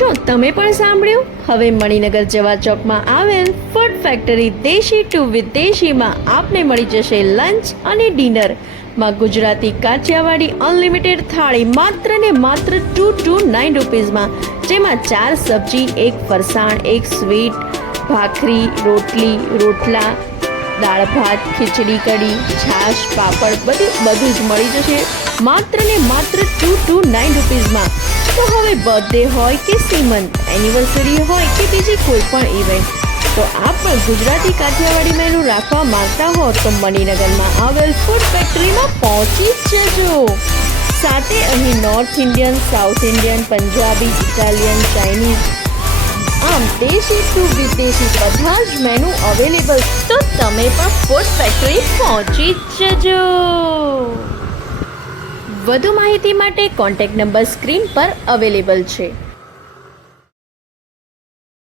શું તમે પણ સાંભળ્યું? હવે મણિનગર જવા ચોકમાં આવેલ ફૂડ ફેક્ટરી દેશી ટુ વિદેશીમાં આપને મળી જશે લંચ અને ડિનરમાં ગુજરાતી કાઠિયાવાડી અનલિમિટેડ થાળી માત્ર ને માત્ર 229 રૂપીઝમાં, જેમાં 4 સબ્જી, 1 ફરસાણ, 1 સ્વીટ, ભાખરી, રોટલી, રોટલા, દાળ ભાત, ખીચડી, કઢી, છાશ, પાપડ બધું જ મળી જશે માત્ર ને માત્ર 229 રૂપીઝમાં। તો હવે બર્થડે હોય કે સીમંત, એનિવર્સરી હોય કે બીજી કોઈ પણ ઇવેન્ટ, તો આપ પણ ગુજરાતી કાઠિયાવાડી મેનુ રાખવા માંગતા હો તો મણિનગરમાં આવેલ ફૂડ ફેક્ટરીમાં પહોંચી જ જજો। સાથે અહીં north Indian, south Indian, Punjabi, Italian, Chinese, આમ દેશી ટુ વિદેશી બધા જ મેનુ અવેલેબલ, તો તમે પણ ફૂડ ફેક્ટરી પહોંચી જ જજો। વધુ માહિતી માટે કોન્ટેક્ટ નંબર સ્ક્રીન પર અવેલેબલ છે।